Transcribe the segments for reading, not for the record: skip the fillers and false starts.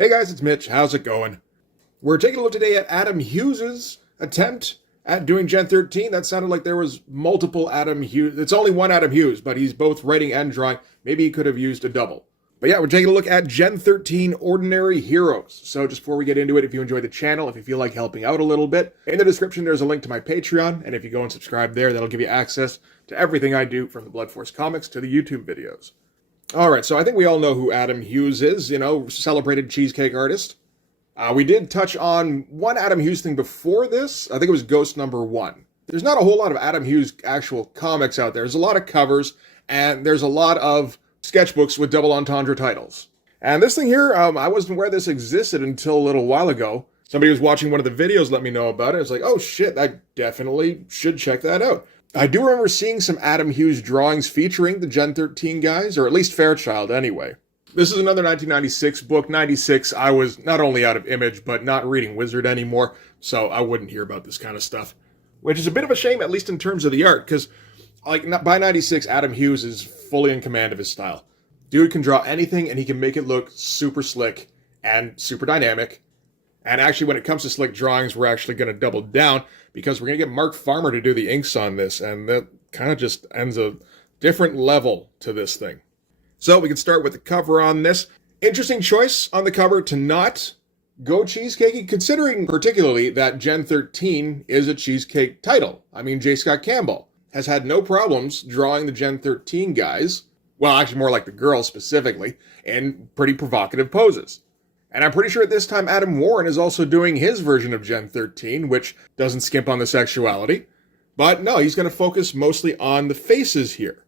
Hey guys, it's Mitch. How's it going? We're taking a look today at Adam Hughes's attempt at doing Gen 13. That sounded like there was multiple Adam Hughes. It's only one Adam Hughes, but he's both writing and drawing. Maybe he could have used a double. But yeah, we're taking a look at Gen 13 Ordinary Heroes. So just before we get into it, if you enjoy the channel, if you feel like helping out a little bit, in the description there's a link to my Patreon, and if you go and subscribe there, that'll give you access to everything I do, from the Blood Force comics to the YouTube videos. Alright, so I think we all know who Adam Hughes is, celebrated cheesecake artist. We did touch on one Adam Hughes thing before this. I think it was Ghost number 1. There's not a whole lot of Adam Hughes actual comics out there. There's a lot of covers, and there's a lot of sketchbooks with double entendre titles. And this thing here, I wasn't aware this existed until a little while ago. Somebody was watching one of the videos, let me know about it. It's like, oh shit, I definitely should check that out. I do remember seeing some Adam Hughes drawings featuring the Gen 13 guys, or at least Fairchild anyway. This is another 1996 book. 96, I was not only out of Image, but not reading Wizard anymore, so I wouldn't hear about this kind of stuff. Which is a bit of a shame, at least in terms of the art, because by 96, Adam Hughes is fully in command of his style. Dude can draw anything, and he can make it look super slick and super dynamic. And actually, when it comes to slick drawings, we're actually going to double down, because we're going to get Mark Farmer to do the inks on this, and that kind of just ends a different level to this thing. So we can start with the cover on this. Interesting choice on the cover to not go cheesecakey, considering particularly that Gen 13 is a cheesecake title. I mean, J. Scott Campbell has had no problems drawing the Gen 13 guys, well, actually more like the girls specifically, in pretty provocative poses. And I'm pretty sure at this time Adam Warren is also doing his version of Gen 13, which doesn't skimp on the sexuality. But no, he's going to focus mostly on the faces here.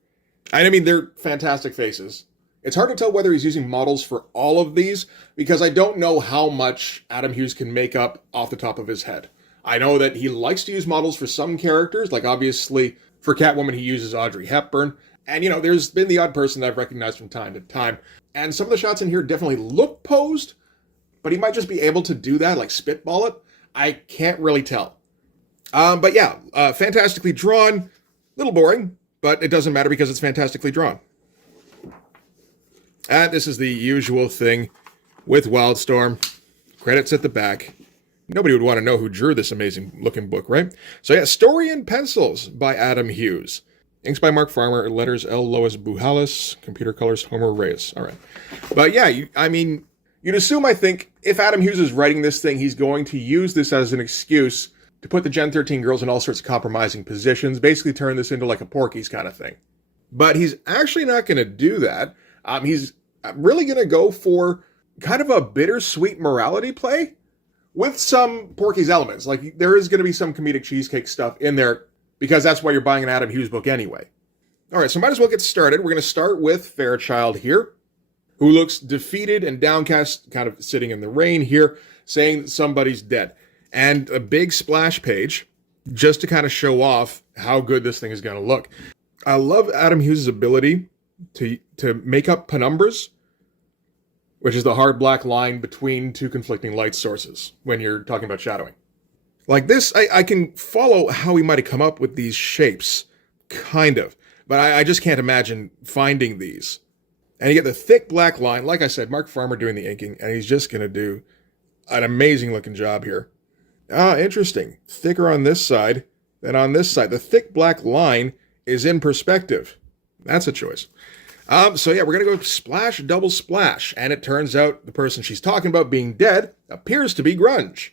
And I mean, they're fantastic faces. It's hard to tell whether he's using models for all of these, because I don't know how much Adam Hughes can make up off the top of his head. I know that he likes to use models for some characters, like obviously for Catwoman he uses Audrey Hepburn. And there's been the odd person that I've recognized from time to time. And some of the shots in here definitely look posed, but he might just be able to do that, like spitball it. I can't really tell. But yeah, fantastically drawn. A little boring, but it doesn't matter because it's fantastically drawn. And this is the usual thing with Wildstorm. Credits at the back. Nobody would want to know who drew this amazing looking book, right? So yeah, Story in Pencils by Adam Hughes. Inks by Mark Farmer, letters L. Lois Buhalis, computer colors Homer Reyes. All right. But yeah, you'd assume, I think, if Adam Hughes is writing this thing, he's going to use this as an excuse to put the Gen 13 girls in all sorts of compromising positions, basically turn this into like a Porky's kind of thing. But he's actually not going to do that. He's really going to go for kind of a bittersweet morality play with some Porky's elements. Like, there is going to be some comedic cheesecake stuff in there, because that's why you're buying an Adam Hughes book anyway. All right, so might as well get started. We're going to start with Fairchild here, who looks defeated and downcast, kind of sitting in the rain here, saying that somebody's dead. And a big splash page, just to kind of show off how good this thing is going to look. I love Adam Hughes' ability to make up penumbras, which is the hard black line between two conflicting light sources when you're talking about shadowing. Like this, I can follow how he might have come up with these shapes, kind of. But I just can't imagine finding these. And you get the thick black line, like I said, Mark Farmer doing the inking, and he's just going to do an amazing looking job here. Interesting. Thicker on this side than on this side. The thick black line is in perspective. That's a choice. So yeah, we're going to go splash, double splash. And it turns out the person she's talking about being dead appears to be Grunge.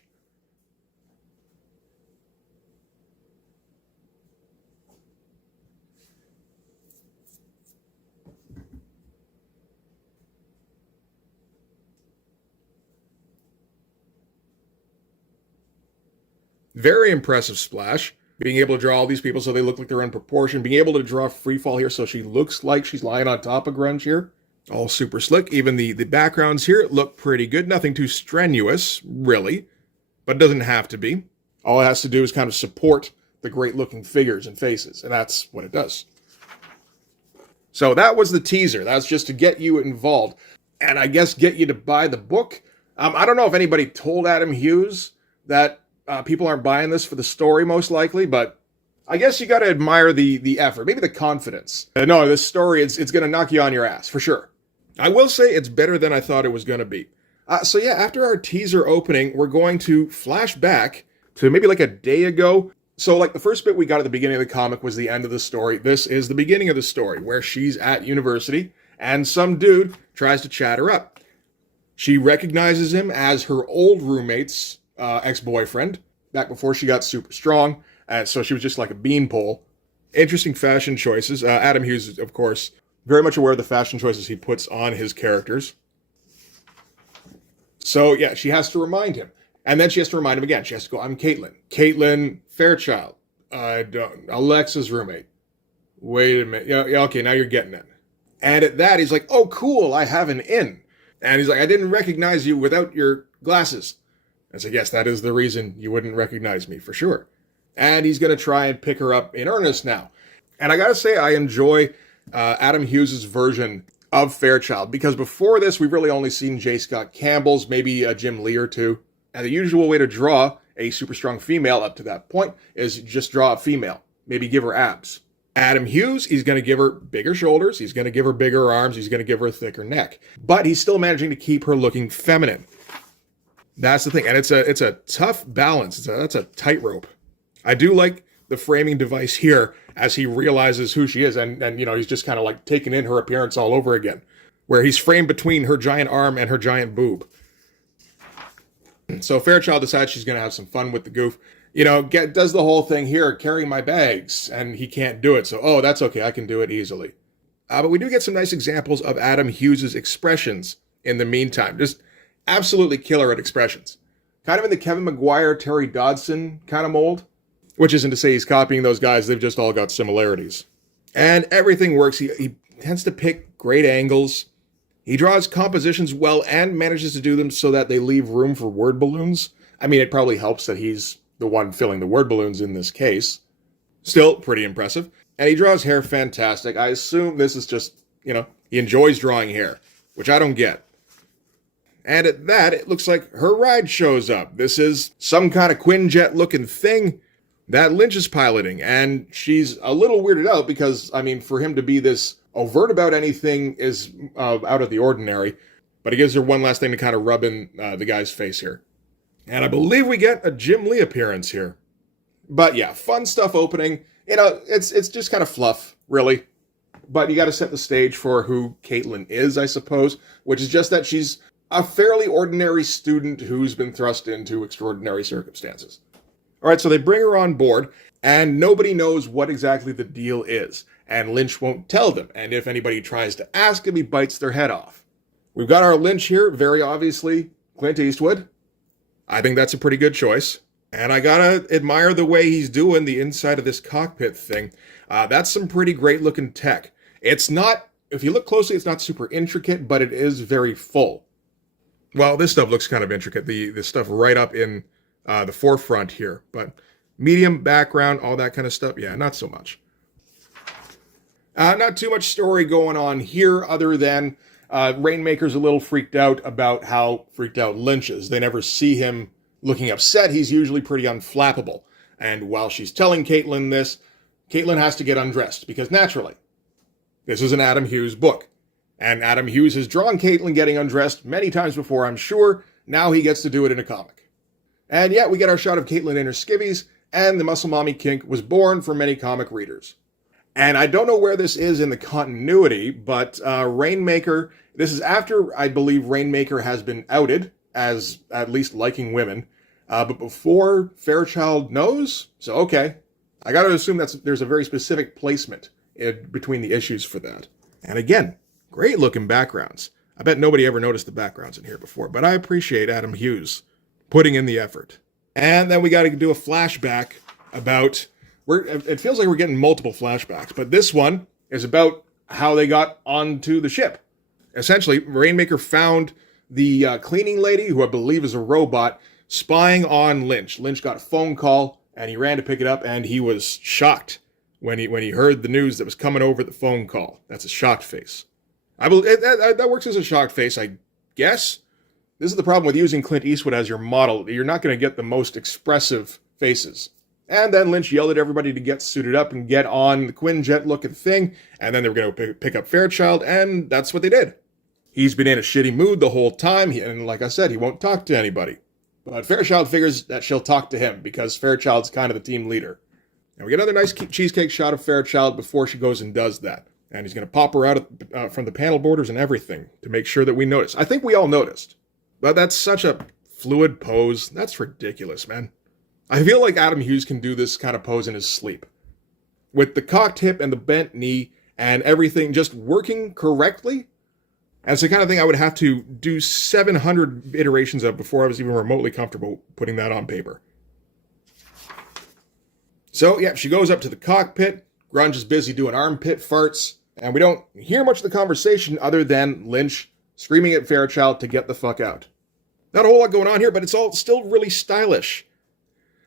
Very impressive splash. Being able to draw all these people so they look like they're in proportion. Being able to draw free fall here so she looks like she's lying on top of Grunge here. All super slick. Even the backgrounds here look pretty good. Nothing too strenuous, really. But it doesn't have to be. All it has to do is kind of support the great looking figures and faces. And that's what it does. So that was the teaser. That's just to get you involved. And I guess get you to buy the book. I don't know if anybody told Adam Hughes that people aren't buying this for the story, most likely, but I guess you got to admire the effort, maybe the confidence. No, this story, it's going to knock you on your ass, for sure. I will say it's better than I thought it was going to be. So yeah, after our teaser opening, we're going to flash back to maybe like a day ago. So like the first bit we got at the beginning of the comic was the end of the story. This is the beginning of the story where she's at university and some dude tries to chat her up. She recognizes him as her old roommate's ex-boyfriend back before she got super strong. So she was just like a beanpole. Interesting fashion choices. Adam Hughes, of course, very much aware of the fashion choices he puts on his characters. So yeah, she has to remind him. And then she has to remind him again. She has to go, I'm Caitlin. Caitlin Fairchild. Alexa's roommate. Wait a minute. Yeah, okay, now you're getting it. And at that, he's like, oh, cool, I have an in. And he's like, I didn't recognize you without your glasses. I said, yes, that is the reason you wouldn't recognize me, for sure. And he's going to try and pick her up in earnest now. And I got to say, I enjoy Adam Hughes' version of Fairchild, because before this, we've really only seen J. Scott Campbell's, maybe a Jim Lee or two. And the usual way to draw a super strong female up to that point is just draw a female. Maybe give her abs. Adam Hughes, he's going to give her bigger shoulders. He's going to give her bigger arms. He's going to give her a thicker neck. But he's still managing to keep her looking feminine. That's the thing. And it's a tough balance. That's a tightrope. I do like the framing device here as he realizes who she is. And he's just kind of like taking in her appearance all over again, where he's framed between her giant arm and her giant boob. So Fairchild decides she's going to have some fun with the goof. Does the whole thing here, carrying my bags, and he can't do it. So, oh, that's okay. I can do it easily. But we do get some nice examples of Adam Hughes' expressions in the meantime. Just absolutely killer at expressions. Kind of in the Kevin McGuire, Terry Dodson kind of mold. Which isn't to say he's copying those guys. They've just all got similarities. And everything works. He tends to pick great angles. He draws compositions well and manages to do them so that they leave room for word balloons. I mean, it probably helps that he's the one filling the word balloons in this case. Still pretty impressive. And he draws hair fantastic. I assume this is just, he enjoys drawing hair, which I don't get. And at that, it looks like her ride shows up. This is some kind of Quinjet looking thing that Lynch is piloting. And she's a little weirded out because, for him to be this overt about anything is out of the ordinary. But he gives her one last thing to kind of rub in the guy's face here. And I believe we get a Jim Lee appearance here. But yeah, fun stuff opening. It's just kind of fluff, really. But you got to set the stage for who Caitlin is, I suppose. Which is just that she's a fairly ordinary student who's been thrust into extraordinary circumstances. All right, so they bring her on board, and nobody knows what exactly the deal is. And Lynch won't tell them. And if anybody tries to ask him, he bites their head off. We've got our Lynch here, very obviously, Clint Eastwood. I think that's a pretty good choice. And I gotta admire the way he's doing the inside of this cockpit thing. That's some pretty great looking tech. It's not, if you look closely, it's not super intricate, but it is very full. Well, this stuff looks kind of intricate. The stuff right up in the forefront here. But medium background, all that kind of stuff, yeah, not so much. Not too much story going on here other than Rainmaker's a little freaked out about how freaked out Lynch is. They never see him looking upset. He's usually pretty unflappable. And while she's telling Caitlin this, Caitlin has to get undressed because naturally, this is an Adam Hughes book. And Adam Hughes has drawn Caitlin getting undressed many times before, I'm sure. Now he gets to do it in a comic. And yet we get our shot of Caitlin in her skivvies, and the muscle mommy kink was born for many comic readers. And I don't know where this is in the continuity, but Rainmaker, this is after, I believe, Rainmaker has been outed as at least liking women, but before Fairchild knows. So, okay. I got to assume there's a very specific placement between the issues for that. And again, great looking backgrounds. I bet nobody ever noticed the backgrounds in here before, but I appreciate Adam Hughes putting in the effort. And then we got to do a flashback about... It feels like we're getting multiple flashbacks, but this one is about how they got onto the ship. Essentially, Rainmaker found the cleaning lady, who I believe is a robot, spying on Lynch. Lynch got a phone call, and he ran to pick it up, and he was shocked when he heard the news that was coming over the phone call. That's a shocked face. I believe that works as a shocked face, I guess. This is the problem with using Clint Eastwood as your model. You're not going to get the most expressive faces. And then Lynch yelled at everybody to get suited up and get on the Quinjet looking thing. And then they were going to pick up Fairchild, and that's what they did. He's been in a shitty mood the whole time, and like I said, he won't talk to anybody. But Fairchild figures that she'll talk to him because Fairchild's kind of the team leader. And we get another nice cheesecake shot of Fairchild before she goes and does that. And he's going to pop her out from the panel borders and everything to make sure that we notice. I think we all noticed. But that's such a fluid pose. That's ridiculous, man. I feel like Adam Hughes can do this kind of pose in his sleep. With the cocked hip and the bent knee and everything just working correctly. And it's the kind of thing I would have to do 700 iterations of before I was even remotely comfortable putting that on paper. So, yeah, she goes up to the cockpit. Grunge is busy doing armpit farts. And we don't hear much of the conversation other than Lynch screaming at Fairchild to get the fuck out. Not a whole lot going on here, but it's all still really stylish.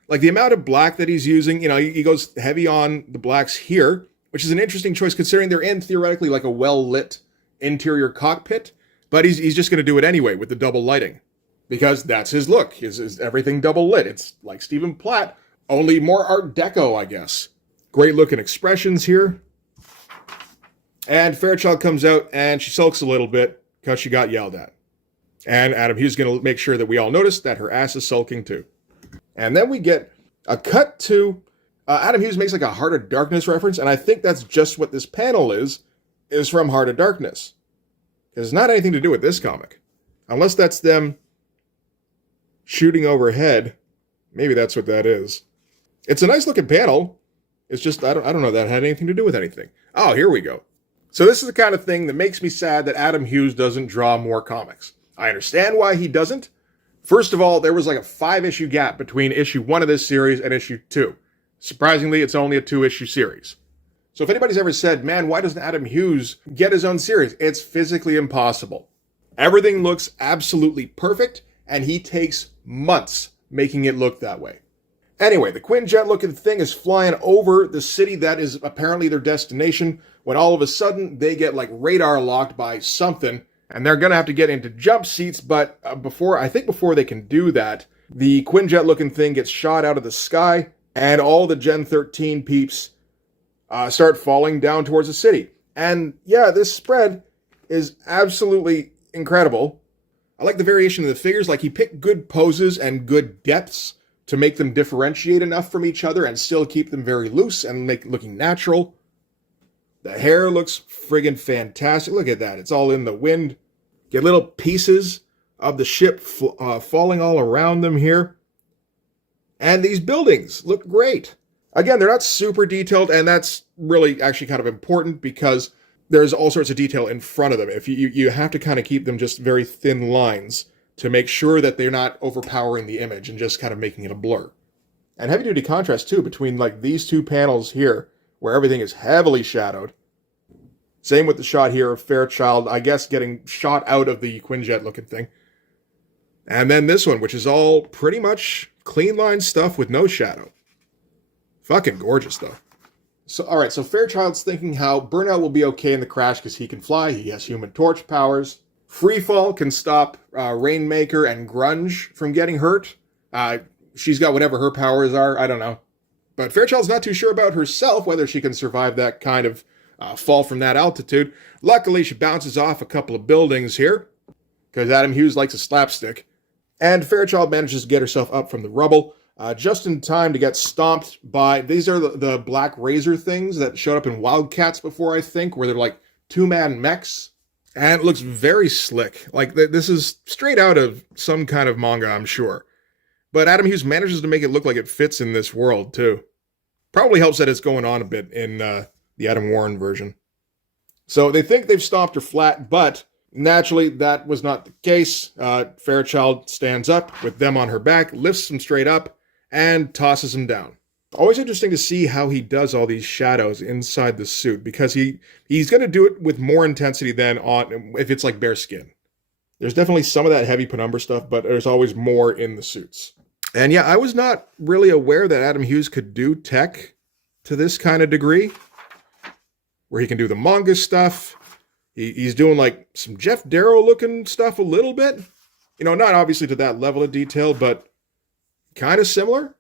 Like the amount of black that he's using, he goes heavy on the blacks here, which is an interesting choice considering they're in theoretically like a well-lit interior cockpit, but he's just going to do it anyway with the double lighting. Because that's his look, is everything double lit. It's like Stephen Platt, only more Art Deco, I guess. Great looking expressions here. And Fairchild comes out and she sulks a little bit because she got yelled at. And Adam Hughes is going to make sure that we all notice that her ass is sulking too. And then we get a cut to Adam Hughes makes like a Heart of Darkness reference, and I think that's just what this panel is from Heart of Darkness. Because it's not anything to do with this comic. Unless that's them shooting overhead. Maybe that's what that is. It's a nice looking panel. It's just, I don't know that had anything to do with anything. Oh, here we go. So this is the kind of thing that makes me sad that Adam Hughes doesn't draw more comics. I understand why he doesn't. First of all, there was like a 5-issue gap between issue 1 of this series and issue 2. Surprisingly, it's only a 2-issue series. So if anybody's ever said, man, why doesn't Adam Hughes get his own series? It's physically impossible. Everything looks absolutely perfect, and he takes months making it look that way. Anyway, the Quinjet-looking thing is flying over the city that is apparently their destination when all of a sudden they get like radar locked by something, and they're going to have to get into jump seats, but before they can do that, the Quinjet-looking thing gets shot out of the sky, and all the Gen 13 peeps start falling down towards the city. And yeah, this spread is absolutely incredible. I like the variation of the figures. Like, he picked good poses and good depths to make them differentiate enough from each other and still keep them very loose and make it looking natural. The hair looks friggin' fantastic. Look at that. It's all in the wind. Get little pieces of the ship falling all around them here. And these buildings look great. Again, they're not super detailed, and that's really actually kind of important because there's all sorts of detail in front of them. If you have to kind of keep them just very thin lines to make sure that they're not overpowering the image and just kind of making it a blur. And heavy duty contrast too between like these two panels here where everything is heavily shadowed. Same with the shot here of Fairchild, I guess getting shot out of the Quinjet looking thing. And then this one, which is all pretty much clean line stuff with no shadow. Fucking gorgeous though. So, alright, so Fairchild's thinking how Burnout will be okay in the crash because he can fly, he has Human Torch powers. Freefall can stop Rainmaker and Grunge from getting hurt. She's got whatever her powers are, I don't know. But Fairchild's not too sure about herself, whether she can survive that kind of fall from that altitude. Luckily, she bounces off a couple of buildings here, because Adam Hughes likes a slapstick. And Fairchild manages to get herself up from the rubble, just in time to get stomped by... These are the Black Razor things that showed up in Wildcats before, I think, where they're like two-man mechs. And it looks very slick. Like, this is straight out of some kind of manga, I'm sure. But Adam Hughes manages to make it look like it fits in this world, too. Probably helps that it's going on a bit in the Adam Warren version. So they think they've stomped her flat, but naturally that was not the case. Fairchild stands up with them on her back, lifts them straight up, and tosses them down. Always interesting to see how he does all these shadows inside the suit, because he's going to do it with more intensity than on if it's like bare skin. There's definitely some of that heavy penumbra stuff, but there's always more in the suits. And yeah, I was not really aware that Adam Hughes could do tech to this kind of degree, where he can do the manga stuff. He's doing like some Jeff Darrow looking stuff a little bit. Not obviously to that level of detail, but kind of similar.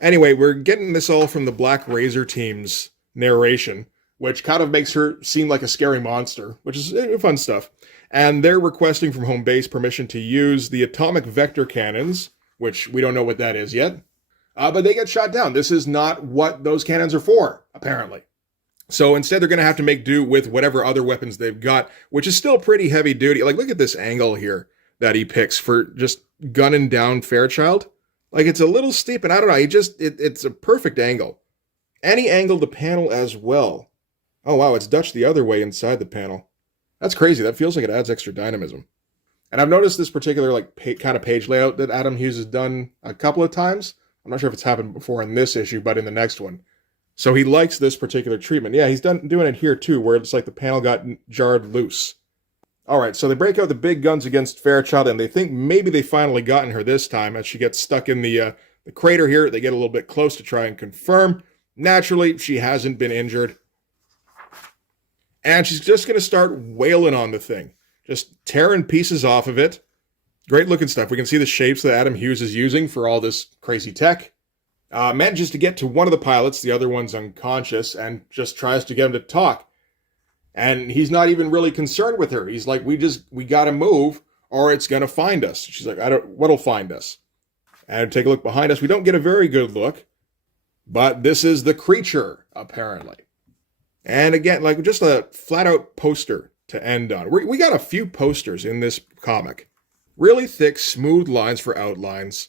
Anyway, we're getting this all from the Black Razor team's narration. which kind of makes her seem like a scary monster, which is fun stuff. And they're requesting from home base permission to use the atomic vector cannons, which we don't know what that is yet. But they get shot down. This is not what those cannons are for, apparently. So instead, they're going to have to make do with whatever other weapons they've got, which is still pretty heavy duty. Like, look at this angle here that he picks for just gunning down Fairchild. Like, it's a little steep, and I don't know, it's a perfect angle. And he angled the panel as well. Oh, wow, it's Dutch the other way inside the panel. That's crazy. That feels like it adds extra dynamism. And I've noticed this particular, like, kind of page layout that Adam Hughes has done a couple of times. I'm not sure if it's happened before in this issue, but in the next one. So he likes this particular treatment. Yeah, he's doing it here too, where it's like the panel got jarred loose. All right, so they break out the big guns against Fairchild, and they think maybe they finally gotten her this time as she gets stuck in the crater here. They get a little bit close to try and confirm. Naturally, she hasn't been injured. And she's just going to start wailing on the thing, just tearing pieces off of it. Great looking stuff. We can see the shapes that Adam Hughes is using for all this crazy tech. Manages to get to one of the pilots, the other one's unconscious, and just tries to get him to talk. And he's not even really concerned with her. He's like, we gotta move, or it's gonna find us. She's like, what'll find us? And take a look behind us. We don't get a very good look, but this is the creature, apparently. And again, like just a flat-out poster to end on. We got a few posters in this comic. Really thick, smooth lines for outlines.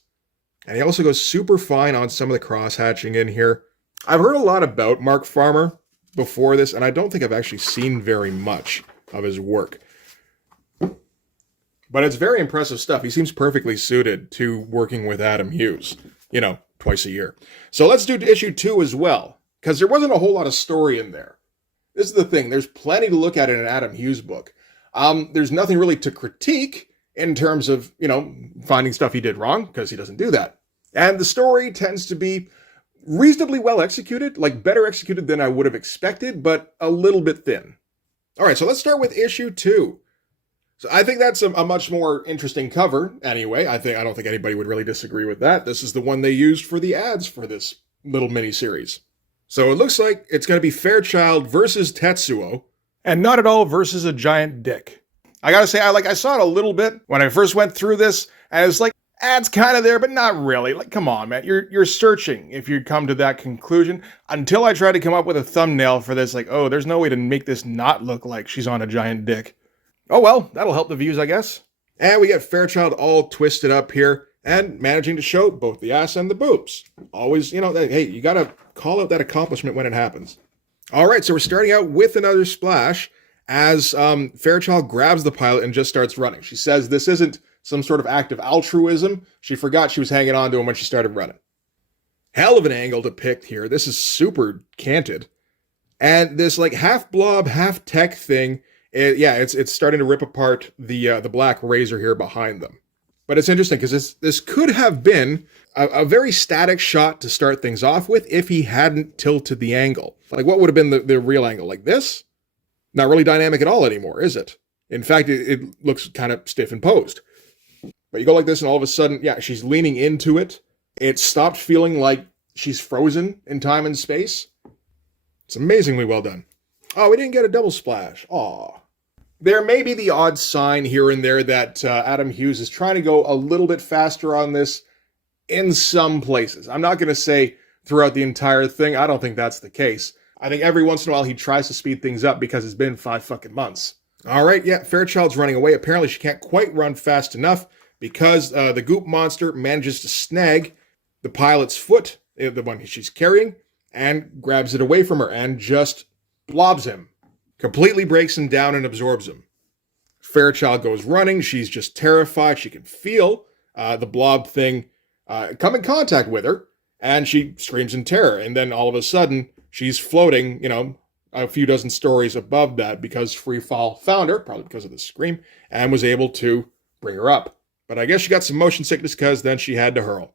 And he also goes super fine on some of the cross-hatching in here. I've heard a lot about Mark Farmer before this, and I don't think I've actually seen very much of his work. But it's very impressive stuff. He seems perfectly suited to working with Adam Hughes, twice a year. So let's do issue 2 as well, because there wasn't a whole lot of story in there. This is the thing. There's plenty to look at in an Adam Hughes book. There's nothing really to critique in terms of, finding stuff he did wrong, because he doesn't do that. And the story tends to be reasonably well executed, like better executed than I would have expected, but a little bit thin. All right, so let's start with issue 2. So I think that's a much more interesting cover anyway. I don't think anybody would really disagree with that. This is the one they used for the ads for this little mini-series. So it looks like it's going to be Fairchild versus Tetsuo, and not at all versus a giant dick. I gotta say, I saw it a little bit when I first went through this, and it's like, ads kind of there, but not really. Like, come on, man. You're searching if you come to that conclusion. Until I tried to come up with a thumbnail for this, like, oh, there's no way to make this not look like she's on a giant dick. Oh well, that'll help the views, I guess. And we get Fairchild all twisted up here, and managing to show both the ass and the boobs. Always, hey, you gotta call out that accomplishment when it happens. All right, so we're starting out with another splash, as Fairchild grabs the pilot and just starts running. She says this isn't some sort of act of altruism. She forgot she was hanging on to him when she started running. Hell of an angle depict here. This is super canted. And this like half blob, half tech thing, it's starting to rip apart the black razor here behind them. But it's interesting because this could have been a very static shot to start things off with if he hadn't tilted the angle. Like what would have been the real angle? Like this? Not really dynamic at all anymore, is it? In fact, it looks kind of stiff and posed. But you go like this and all of a sudden, she's leaning into it. It stopped feeling like she's frozen in time and space. It's amazingly well done. Oh, we didn't get a double splash. Aw. There may be the odd sign here and there that Adam Hughes is trying to go a little bit faster on this in some places. I'm not going to say throughout the entire thing. I don't think that's the case. I think every once in a while he tries to speed things up because it's been 5 fucking months. All right, Fairchild's running away. Apparently she can't quite run fast enough because the goop monster manages to snag the pilot's foot, the one she's carrying, and grabs it away from her and just blobs him. Completely breaks him down and absorbs him. Fairchild goes running. She's just terrified. She can feel the blob thing come in contact with her, and she screams in terror. And then all of a sudden, she's floating, a few dozen stories above that because Freefall found her, probably because of the scream, and was able to bring her up. But I guess she got some motion sickness because then she had to hurl.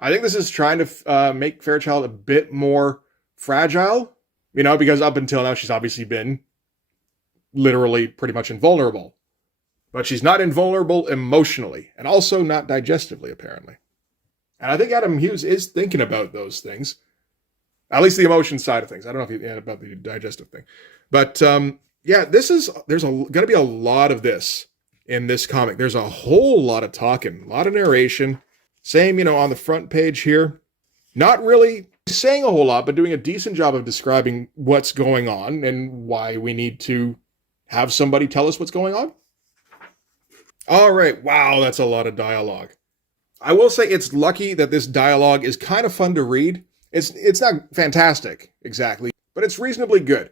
I think this is trying to make Fairchild a bit more fragile, because up until now she's obviously been literally pretty much invulnerable. But she's not invulnerable emotionally, and also not digestively, apparently. And I think Adam Hughes is thinking about those things. At least the emotion side of things. I don't know if you about the digestive thing, but yeah, there's going to be a lot of this in this comic. There's a whole lot of talking, a lot of narration. Same, on the front page here. Not really saying a whole lot, but doing a decent job of describing what's going on and why we need to have somebody tell us what's going on. All right, wow, that's a lot of dialogue. I will say it's lucky that this dialogue is kind of fun to read. It's not fantastic, exactly, but it's reasonably good.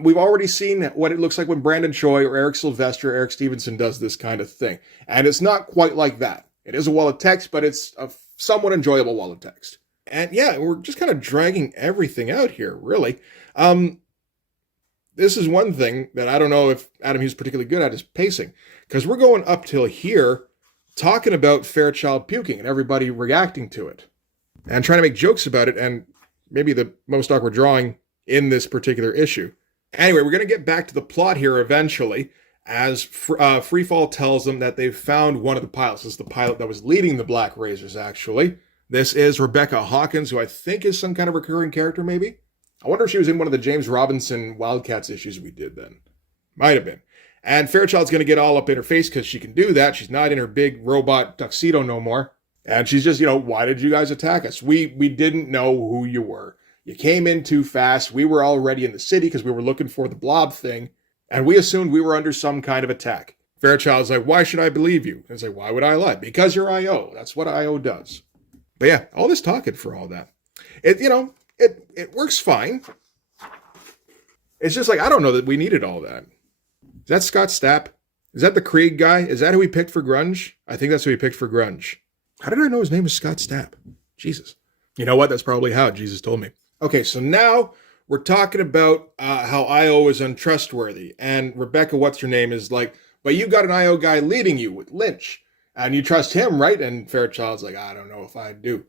We've already seen what it looks like when Brandon Choi or Eric Sylvester, Eric Stevenson does this kind of thing. And it's not quite like that. It is a wall of text, but it's a somewhat enjoyable wall of text. And yeah, we're just kind of dragging everything out here, really. This is one thing that I don't know if Adam Hughes is particularly good at, is pacing. Because we're going up till here talking about Fairchild puking and everybody reacting to it. And trying to make jokes about it, and maybe the most awkward drawing in this particular issue. Anyway, we're going to get back to the plot here eventually, as Freefall tells them that they've found one of the pilots. This is the pilot that was leading the Black Razors, actually. This is Rebecca Hawkins, who I think is some kind of recurring character, maybe? I wonder if she was in one of the James Robinson Wildcats issues we did then. Might have been. And Fairchild's going to get all up in her face because she can do that. She's not in her big robot tuxedo no more. And she's just, why did you guys attack us? We didn't know who you were. You came in too fast. We were already in the city because we were looking for the blob thing. And we assumed we were under some kind of attack. Fairchild's like, why should I believe you? And it's like, why would I lie? Because you're I.O. That's what I.O. does. But yeah, all this talking for all that. It works fine. It's just like, I don't know that we needed all that. Is that Scott Stapp? Is that the Krieg guy? Is that who he picked for Grunge? I think that's who he picked for Grunge. How did I know his name was Scott Stapp? Jesus. You know what? That's probably how Jesus told me. Okay, so now we're talking about how I.O. is untrustworthy. And Rebecca, what's her name, is like, but you got an I.O. guy leading you with Lynch. And you trust him, right? And Fairchild's like, I don't know if I do.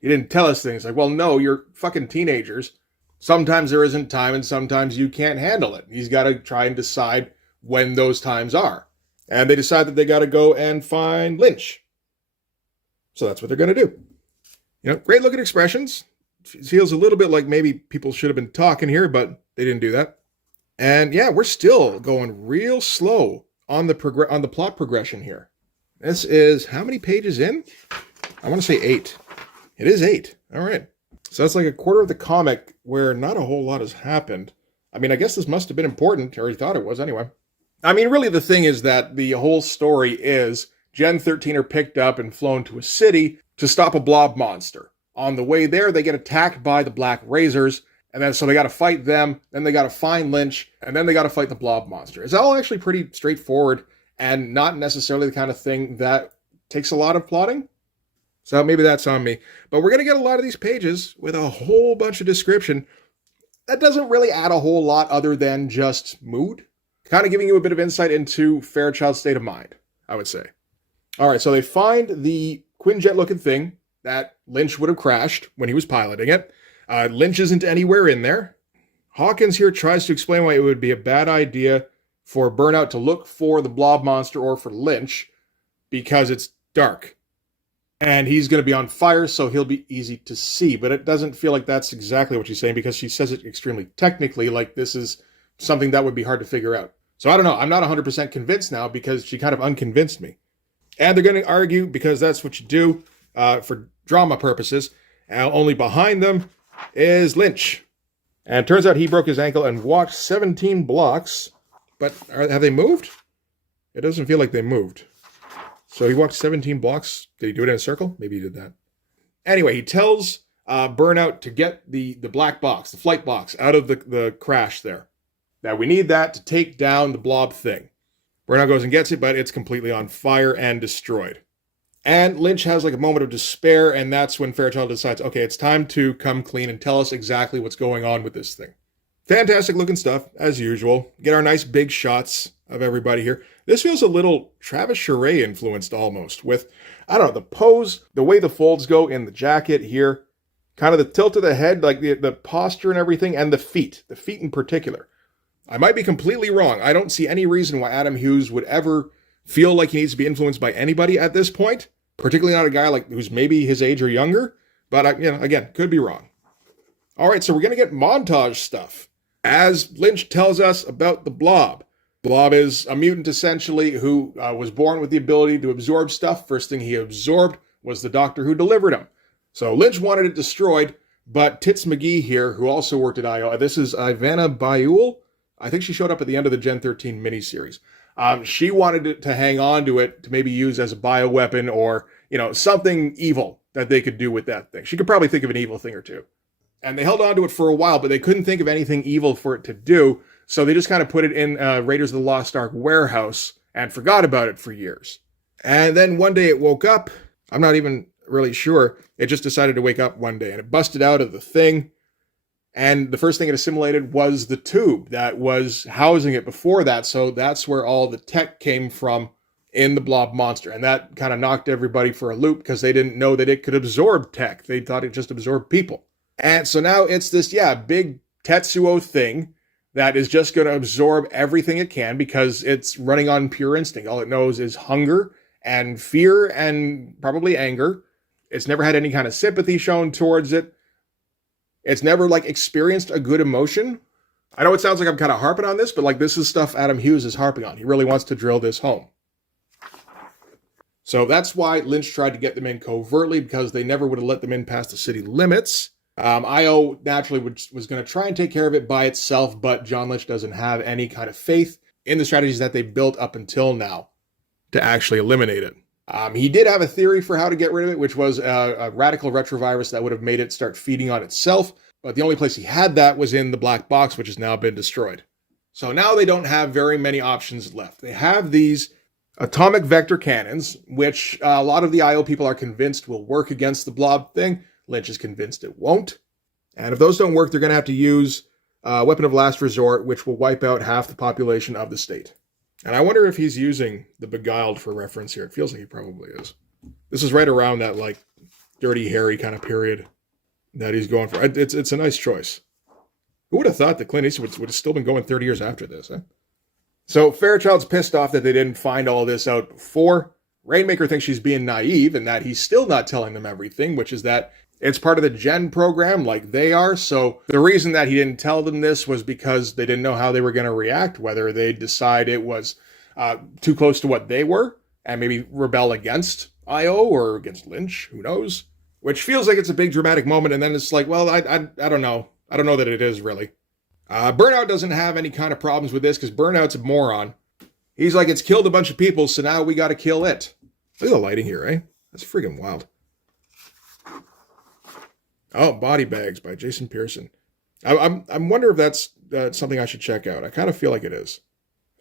He didn't tell us things. Like, well, no, you're fucking teenagers. Sometimes there isn't time and sometimes you can't handle it. He's got to try and decide when those times are. And they decide that they got to go and find Lynch. So that's what they're going to do. Great looking expressions. It feels a little bit like maybe people should have been talking here, but they didn't do that. And yeah, we're still going real slow on the plot progression here. This is how many pages in? I want to say 8. It is 8. All right. So that's like a quarter of the comic where not a whole lot has happened. I mean, I guess this must have been important. I already thought it was anyway. I mean, really the thing is that the whole story is Gen 13 are picked up and flown to a city to stop a blob monster. On the way there, they get attacked by the Black Razors, and then so they got to fight them, then they got to find Lynch, and then they got to fight the blob monster. It's all actually pretty straightforward and not necessarily the kind of thing that takes a lot of plotting. So maybe that's on me. But we're going to get a lot of these pages with a whole bunch of description that doesn't really add a whole lot other than just mood. Kind of giving you a bit of insight into Fairchild's state of mind, I would say. All right, so they find the Quinjet-looking thing that Lynch would have crashed when he was piloting it. Lynch isn't anywhere in there. Hawkins here tries to explain why it would be a bad idea for Burnout to look for the blob monster or for Lynch because it's dark. And he's going to be on fire, so he'll be easy to see. But it doesn't feel like that's exactly what she's saying because she says it extremely technically, like this is something that would be hard to figure out. So I don't know. I'm not 100% convinced now because she kind of unconvinced me. And they're going to argue because that's what you do for drama purposes. And only behind them is Lynch. And it turns out he broke his ankle and walked 17 blocks. But have they moved? It doesn't feel like they moved. So he walked 17 blocks. Did he do it in a circle? Maybe he did that. Anyway, he tells Burnout to get the black box, the flight box, out of the crash there. Now, we need that to take down the blob thing. Burnout goes and gets it, but it's completely on fire and destroyed. And Lynch has like a moment of despair, and that's when Fairchild decides, okay, it's time to come clean and tell us exactly what's going on with this thing. Fantastic looking stuff, as usual. Get our nice big shots of everybody here. This feels a little Travis Charest influenced almost with, I don't know, the pose, the way the folds go in the jacket here, kind of the tilt of the head, like the posture and everything, and the feet in particular. I might be completely wrong. I don't see any reason why Adam Hughes would ever feel like he needs to be influenced by anybody at this point, particularly not a guy like who's maybe his age or younger, but again, could be wrong. All right, so we're going to get montage stuff. As Lynch tells us about the blob. Blob is a mutant, essentially, who was born with the ability to absorb stuff. First thing he absorbed was the doctor who delivered him. So Lynch wanted it destroyed, but Tits McGee here, who also worked at IO, this is Ivana Bayul. I think she showed up at the end of the Gen 13 miniseries. She wanted it to hang on to it to maybe use as a bioweapon or, something evil that they could do with that thing. She could probably think of an evil thing or two. And they held on to it for a while, but they couldn't think of anything evil for it to do. So they just kind of put it in Raiders of the Lost Ark warehouse and forgot about it for years. And then one day it woke up. I'm not even really sure. It just decided to wake up one day and it busted out of the thing. And the first thing it assimilated was the tube that was housing it before that. So that's where all the tech came from in the blob monster. And that kind of knocked everybody for a loop because they didn't know that it could absorb tech. They thought it just absorbed people. And so now it's this, big Tetsuo thing that is just going to absorb everything it can because it's running on pure instinct. All it knows is hunger and fear and probably anger. It's never had any kind of sympathy shown towards it. It's never, experienced a good emotion. I know it sounds like I'm kind of harping on this, but, this is stuff Adam Hughes is harping on. He really wants to drill this home. So that's why Lynch tried to get them in covertly, because they never would have let them in past the city limits. IO naturally was going to try and take care of it by itself, but John Lynch doesn't have any kind of faith in the strategies that they built up until now to actually eliminate it. He did have a theory for how to get rid of it, which was a radical retrovirus that would have made it start feeding on itself, but the only place he had that was in the black box, which has now been destroyed. So now they don't have very many options left. They have these atomic vector cannons, which a lot of the IO people are convinced will work against the blob thing. Lynch is convinced it won't. And if those don't work, they're going to have to use a weapon of last resort, which will wipe out half the population of the state. And I wonder if he's using the Beguiled for reference here. It feels like he probably is. This is right around that, Dirty Harry kind of period that he's going for. It's a nice choice. Who would have thought that Clint Eastwood would have still been going 30 years after this, huh? So Fairchild's pissed off that they didn't find all this out before. Rainmaker thinks she's being naive and that he's still not telling them everything, which is that it's part of the Gen program like they are. So the reason that he didn't tell them this was because they didn't know how they were going to react, whether they'd decide it was too close to what they were and maybe rebel against IO or against Lynch, who knows? Which feels like it's a big dramatic moment. And then it's like, well, I don't know. I don't know that it is really. Burnout doesn't have any kind of problems with this because Burnout's a moron. He's like, it's killed a bunch of people, so now we got to kill it. Look at the lighting here, eh? That's freaking wild. Oh, Body Bags by Jason Pearson. I'm wonder if that's something I should check out. I kind of feel like it is.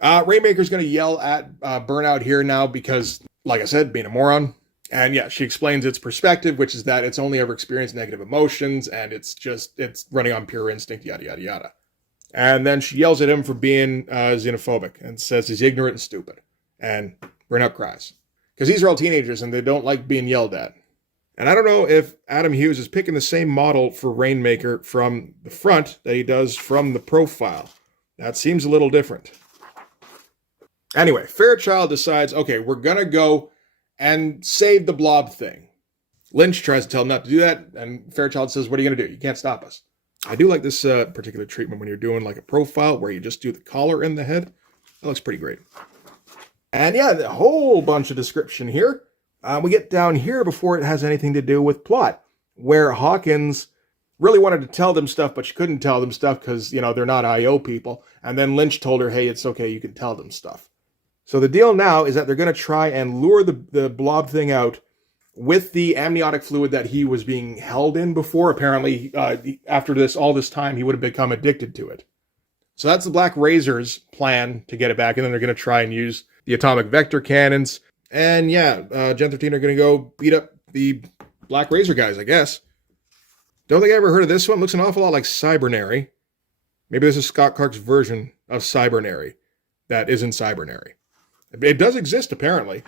Rainmaker's going to yell at Burnout here now because, like I said, being a moron. And yeah, she explains its perspective, which is that it's only ever experienced negative emotions and it's running on pure instinct, yada, yada, yada. And then she yells at him for being xenophobic and says he's ignorant and stupid. And Burnout cries. Because these are all teenagers and they don't like being yelled at. And I don't know if Adam Hughes is picking the same model for Rainmaker from the front that he does from the profile. That seems a little different. Anyway, Fairchild decides, okay, we're going to go and save the blob thing. Lynch tries to tell him not to do that, and Fairchild says, what are you going to do? You can't stop us. I do like this particular treatment when you're doing like a profile where you just do the collar and the head. That looks pretty great. And yeah, a whole bunch of description here. We get down here before it has anything to do with plot, where Hawkins really wanted to tell them stuff, but she couldn't tell them stuff because, they're not IO people. And then Lynch told her, hey, it's okay, you can tell them stuff. So the deal now is that they're going to try and lure the blob thing out with the amniotic fluid that he was being held in before. Apparently, after all this time, he would have become addicted to it. So that's the Black Razor's plan to get it back. And then they're going to try and use the atomic vector cannons. And yeah, Gen 13 are going to go beat up the Black Razor guys, I guess. Don't think I ever heard of this one. Looks an awful lot like Cybernary. Maybe this is Scott Clark's version of Cybernary that isn't Cybernary. It does exist, apparently.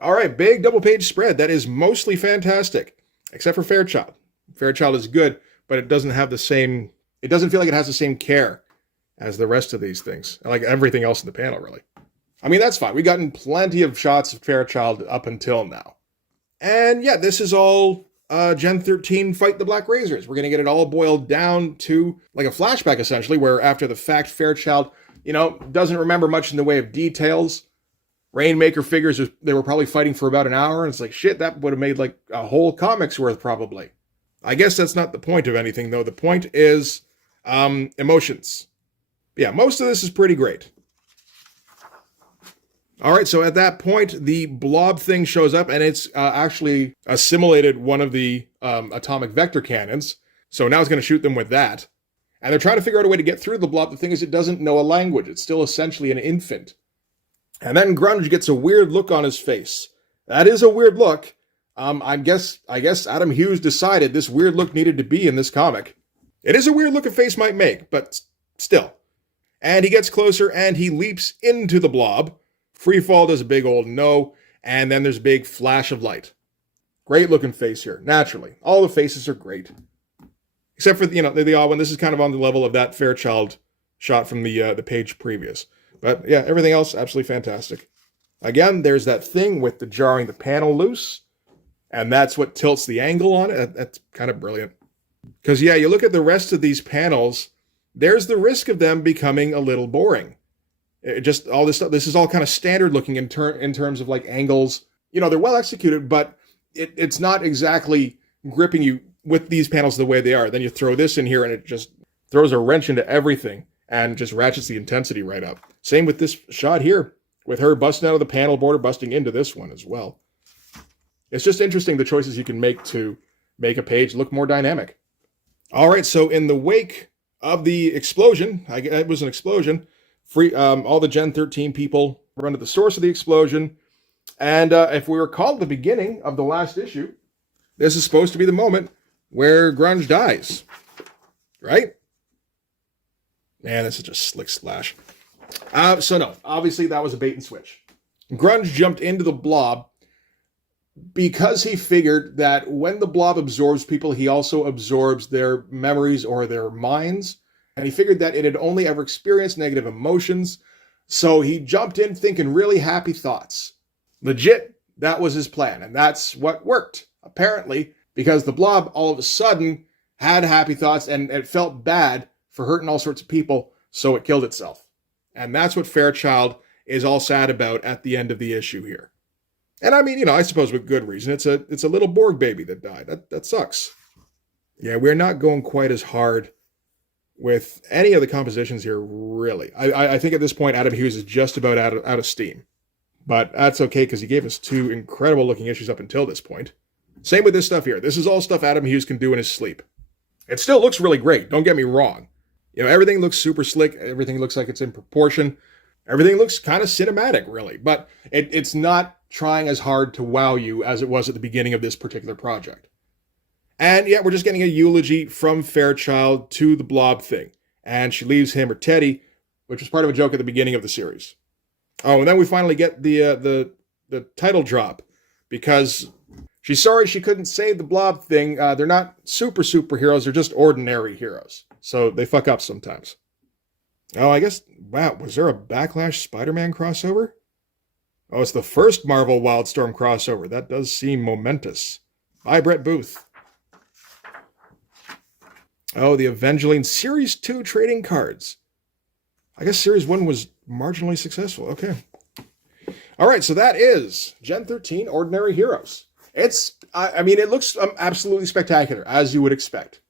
All right, big double-page spread. That is mostly fantastic, except for Fairchild. Fairchild is good, but it doesn't have the same... It doesn't feel like it has the same care as the rest of these things. Like everything else in the panel, really. I mean, that's fine. We've gotten plenty of shots of Fairchild up until now. And yeah, this is all Gen 13 Fight the Black Razors. We're going to get it all boiled down to like a flashback, essentially, where after the fact, Fairchild, doesn't remember much in the way of details. Rainmaker figures they were probably fighting for about an hour, and it's like, shit, that would have made like a whole comic's worth, probably. I guess that's not the point of anything, though. The point is emotions. Yeah, most of this is pretty great. All right, so at that point, the blob thing shows up, and it's actually assimilated one of the atomic vector cannons. So now it's going to shoot them with that. And they're trying to figure out a way to get through the blob. The thing is, it doesn't know a language. It's still essentially an infant. And then Grunge gets a weird look on his face. That is a weird look. I guess Adam Hughes decided this weird look needed to be in this comic. It is a weird look a face might make, but still. And he gets closer, and he leaps into the blob. Freefall does a big old no, and then there's a big flash of light. Great looking face here, naturally. All the faces are great. Except for, the odd one. This is kind of on the level of that Fairchild shot from the page previous. But yeah, everything else, absolutely fantastic. Again, there's that thing with the jarring the panel loose, and that's what tilts the angle on it. That's kind of brilliant. Because yeah, you look at the rest of these panels, there's the risk of them becoming a little boring. Just all this stuff. This is all kind of standard looking in terms of like angles. They're well executed, but it's not exactly gripping you with these panels the way they are. Then you throw this in here and it just throws a wrench into everything and just ratchets the intensity right up. Same with this shot here, with her busting out of the panel border, busting into this one as well. It's just interesting the choices you can make to make a page look more dynamic. All right, so in the wake of the explosion, it was an explosion, all the Gen 13 people run to the source of the explosion. And if we recall at the beginning of the last issue, this is supposed to be the moment where Grunge dies. Right? Man, that's such a slick slash. So no, obviously that was a bait and switch. Grunge jumped into the blob because he figured that when the blob absorbs people, he also absorbs their memories or their minds. And he figured that it had only ever experienced negative emotions. So he jumped in thinking really happy thoughts. Legit, that was his plan. And that's what worked, apparently, because the blob all of a sudden had happy thoughts and it felt bad for hurting all sorts of people. So it killed itself. And that's what Fairchild is all sad about at the end of the issue here. And I mean, I suppose with good reason. It's a little Borg baby that died. That sucks. Yeah, we're not going quite as hard with any of the compositions here, really. I think at this point, Adam Hughes is just about out of steam. But that's okay, because he gave us 2 incredible-looking issues up until this point. Same with this stuff here. This is all stuff Adam Hughes can do in his sleep. It still looks really great, don't get me wrong. Everything looks super slick. Everything looks like it's in proportion. Everything looks kind of cinematic, really. But it's not trying as hard to wow you as it was at the beginning of this particular project. And yeah, we're just getting a eulogy from Fairchild to the blob thing. And she leaves him or Teddy, which was part of a joke at the beginning of the series. Oh, and then we finally get the title drop, because she's sorry she couldn't save the blob thing. They're not superheroes, they're just ordinary heroes. So they fuck up sometimes. Oh, I guess, wow, was there a Backlash Spider-Man crossover? Oh, it's the first Marvel Wildstorm crossover. That does seem momentous. Bye, Brett Booth. Oh, the Evangeline Series 2 trading cards. I guess Series 1 was marginally successful. Okay. All right, so that is Gen 13 Ordinary Heroes. It looks absolutely spectacular, as you would expect.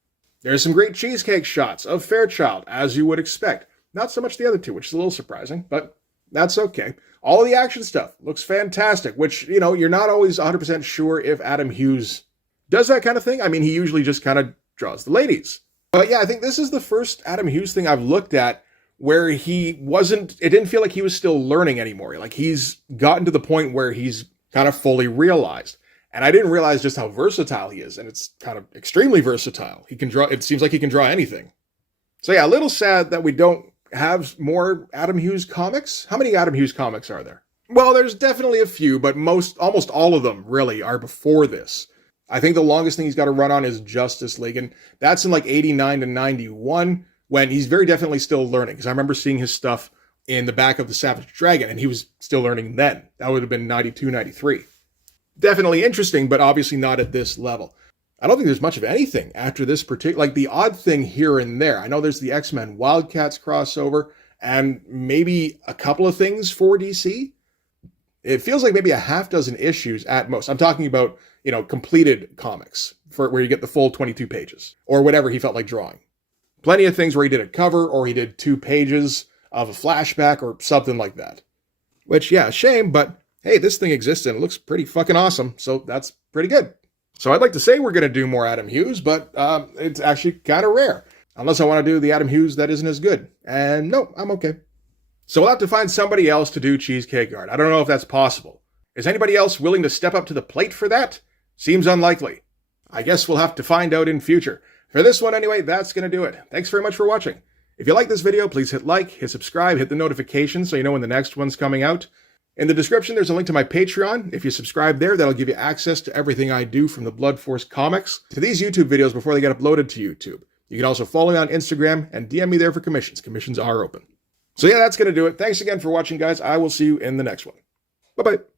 There's some great cheesecake shots of Fairchild, as you would expect. Not so much the other two, which is a little surprising, but that's okay. All of the action stuff looks fantastic, which, you're not always 100% sure if Adam Hughes does that kind of thing. I mean, he usually just kind of draws the ladies. But yeah, I think this is the first Adam Hughes thing I've looked at where it didn't feel like he was still learning anymore. Like he's gotten to the point where he's kind of fully realized. And I didn't realize just how versatile he is. And it's kind of extremely versatile. It seems like he can draw anything. So yeah, a little sad that we don't have more Adam Hughes comics. How many Adam Hughes comics are there? Well, there's definitely a few, but almost all of them really are before this. I think the longest thing he's got to run on is Justice League, and that's in like 89 to 91, when he's very definitely still learning, because I remember seeing his stuff in the back of the Savage Dragon, and he was still learning then. That would have been 92, 93. Definitely interesting, but obviously not at this level. I don't think there's much of anything after this particular, like the odd thing here and there. I know there's the X-Men Wildcats crossover and maybe a couple of things for DC. It feels like maybe a half dozen issues at most. I'm talking about, completed comics for where you get the full 22 pages or whatever he felt like drawing. Plenty of things where he did a cover or he did 2 pages of a flashback or something like that. Which, yeah, shame, but hey, this thing exists and it looks pretty fucking awesome, so that's pretty good. So I'd like to say we're going to do more Adam Hughes, but it's actually kind of rare. Unless I want to do the Adam Hughes that isn't as good. And no, I'm okay. So we'll have to find somebody else to do Cheesecake Guard. I don't know if that's possible. Is anybody else willing to step up to the plate for that? Seems unlikely. I guess we'll have to find out in future. For this one anyway, that's going to do it. Thanks very much for watching. If you like this video, please hit like, hit subscribe, hit the notification so you know when the next one's coming out. In the description, there's a link to my Patreon. If you subscribe there, that'll give you access to everything I do from the Blood Force comics to these YouTube videos before they get uploaded to YouTube. You can also follow me on Instagram and DM me there for commissions. Commissions are open. So yeah, that's going to do it. Thanks again for watching, guys. I will see you in the next one. Bye-bye.